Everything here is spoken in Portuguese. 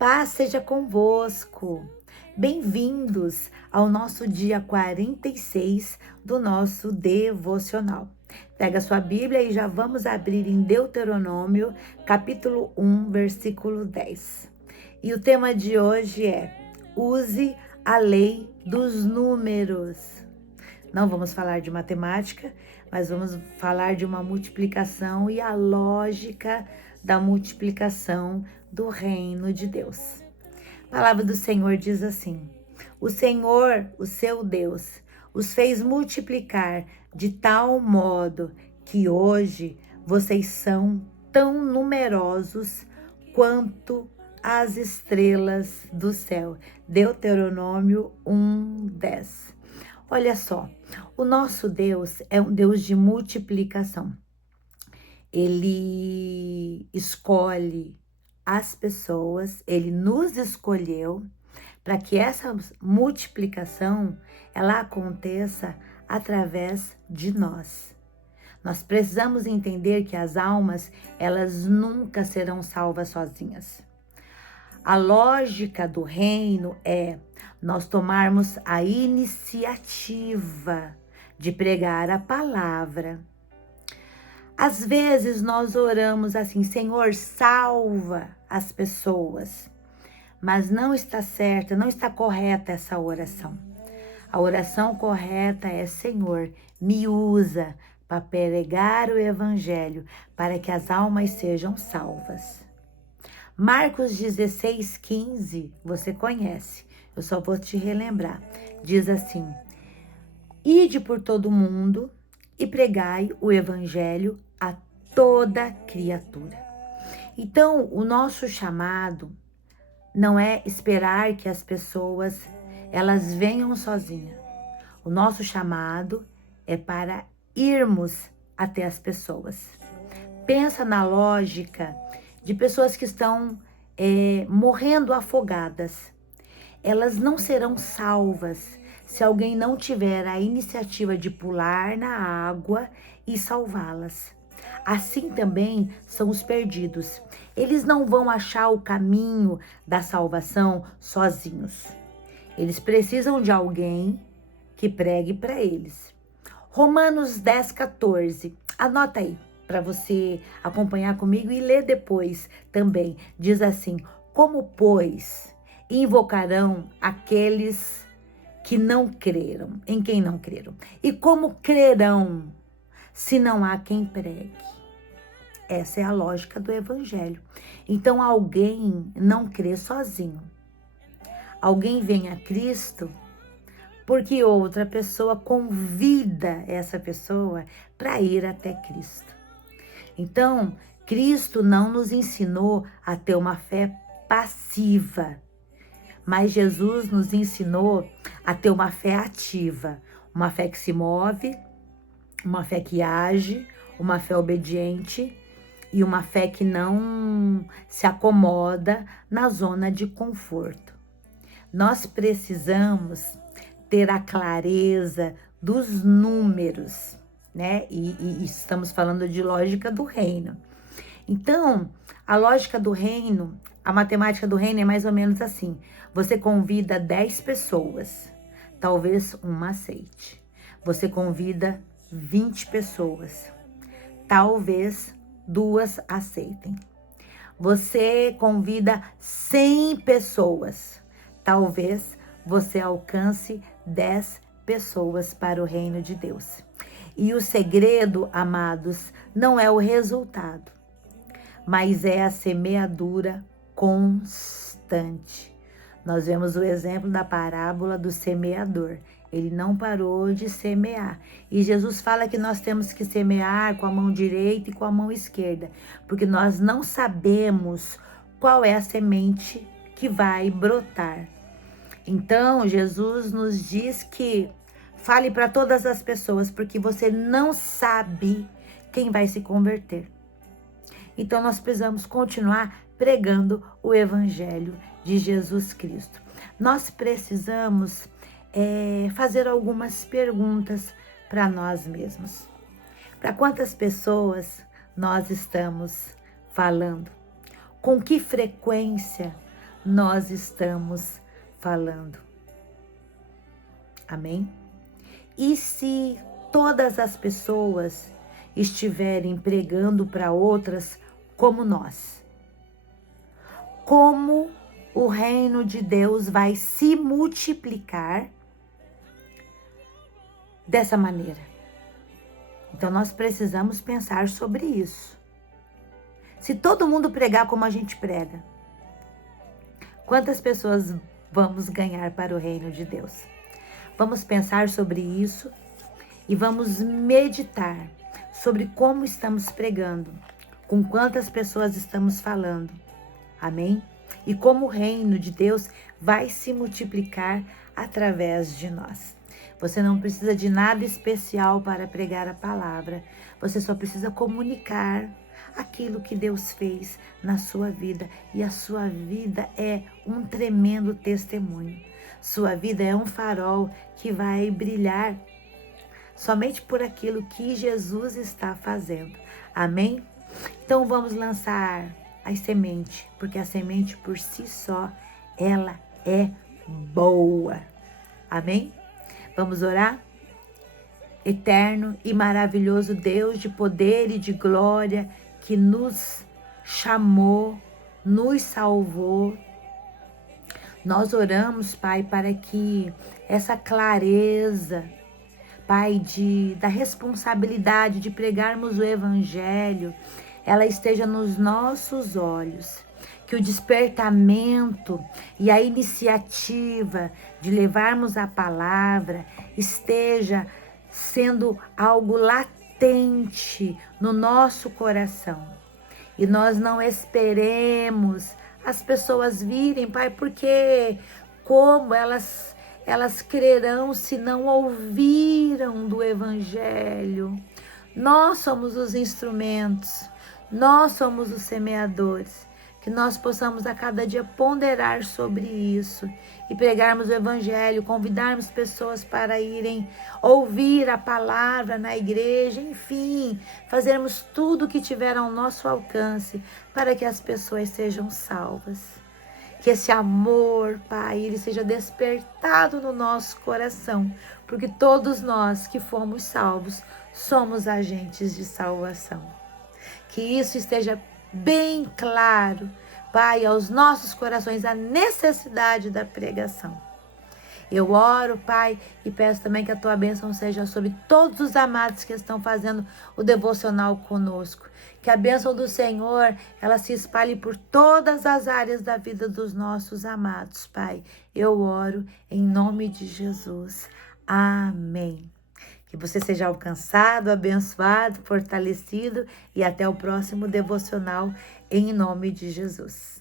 Paz seja convosco. Bem-vindos ao nosso dia 46 do nosso devocional. Pega sua Bíblia e já vamos abrir em Deuteronômio, capítulo 1, versículo 10. E o tema de hoje é: use a lei dos números. Não vamos falar de matemática, mas vamos falar de uma multiplicação e a lógica da multiplicação do reino de Deus. A palavra do Senhor diz assim: o Senhor, o seu Deus, os fez multiplicar de tal modo que hoje vocês são tão numerosos quanto as estrelas do céu. Deuteronômio 1:10. Olha só, o nosso Deus é um Deus de multiplicação. Ele escolhe as pessoas, ele nos escolheu para que essa multiplicação ela aconteça através de nós. Nós precisamos entender que as almas, elas nunca serão salvas sozinhas. A lógica do reino é nós tomarmos a iniciativa de pregar a palavra. Às vezes nós oramos assim: Senhor, salva as pessoas. Mas não está certa, não está correta essa oração. A oração correta é: Senhor, me usa para pregar o evangelho, para que as almas sejam salvas. Marcos 16:15, você conhece, eu só vou te relembrar. Diz assim: ide por todo mundo e pregai o evangelho a toda criatura. Então, o nosso chamado não é esperar que as pessoas elas venham sozinhas. O nosso chamado é para irmos até as pessoas. Pensa na lógica de pessoas que estão morrendo afogadas. Elas não serão salvas se alguém não tiver a iniciativa de pular na água e salvá-las. Assim também são os perdidos. Eles não vão achar o caminho da salvação sozinhos. Eles precisam de alguém que pregue para eles. Romanos 10:14. Anota aí para você acompanhar comigo e ler depois também. Diz assim: como, pois, invocarão aqueles que não creram, em quem não creram? E como crerão se não há quem pregue? Essa é a lógica do evangelho. Então alguém não crê sozinho. Alguém vem a Cristo porque outra pessoa convida essa pessoa para ir até Cristo. Então, Cristo não nos ensinou a ter uma fé passiva, mas Jesus nos ensinou a ter uma fé ativa, uma fé que se move, uma fé que age, uma fé obediente e uma fé que não se acomoda na zona de conforto. Nós precisamos ter a clareza dos números, né? E estamos falando de lógica do reino. Então, a lógica do reino, a matemática do reino é mais ou menos assim: você convida 10 pessoas, talvez uma aceite. Você convida 20 pessoas, talvez 2 aceitem. Você convida 100 pessoas, talvez você alcance 10 pessoas para o reino de Deus. E o segredo, amados, não é o resultado, mas é a semeadura constante. Nós vemos o exemplo da parábola do semeador. Ele não parou de semear. E Jesus fala que nós temos que semear com a mão direita e com a mão esquerda, porque nós não sabemos qual é a semente que vai brotar. Então, Jesus nos diz que fale para todas as pessoas, porque você não sabe quem vai se converter. Então, nós precisamos continuar pregando o evangelho de Jesus Cristo. Nós precisamos fazer algumas perguntas para nós mesmos. Para quantas pessoas nós estamos falando? Com que frequência nós estamos falando. Amém? E se todas as pessoas estiverem pregando para outras como nós, como o reino de Deus vai se multiplicar dessa maneira? Então nós precisamos pensar sobre isso. Se todo mundo pregar como a gente prega, quantas pessoas vamos ganhar para o reino de Deus? Vamos pensar sobre isso e vamos meditar sobre como estamos pregando, com quantas pessoas estamos falando. Amém? E como o reino de Deus vai se multiplicar através de nós. Você não precisa de nada especial para pregar a palavra. Você só precisa comunicar aquilo que Deus fez na sua vida. E a sua vida é um tremendo testemunho. Sua vida é um farol que vai brilhar somente por aquilo que Jesus está fazendo. Amém? Então vamos lançar as sementes, porque a semente por si só, ela é boa. Amém? Vamos orar? Eterno e maravilhoso Deus de poder e de glória, que nos chamou, nos salvou. Nós oramos, Pai, para que essa clareza, Pai, da responsabilidade de pregarmos o Evangelho, ela esteja nos nossos olhos. Que o despertamento e a iniciativa de levarmos a palavra esteja sendo algo latente no nosso coração. E nós não esperemos as pessoas virem, Pai, porque como elas crerão se não ouviram do Evangelho? Nós somos os instrumentos, nós somos os semeadores. Que nós possamos a cada dia ponderar sobre isso e pregarmos o Evangelho, convidarmos pessoas para irem ouvir a palavra na igreja, enfim, fazermos tudo o que tiver ao nosso alcance para que as pessoas sejam salvas. Que esse amor, Pai, ele seja despertado no nosso coração, porque todos nós que fomos salvos somos agentes de salvação. Que isso esteja bem claro, Pai, aos nossos corações, a necessidade da pregação. Eu oro, Pai, e peço também que a Tua bênção seja sobre todos os amados que estão fazendo o devocional conosco. Que a bênção do Senhor, ela se espalhe por todas as áreas da vida dos nossos amados, Pai. Eu oro em nome de Jesus. Amém. Que você seja alcançado, abençoado, fortalecido e até o próximo devocional em nome de Jesus.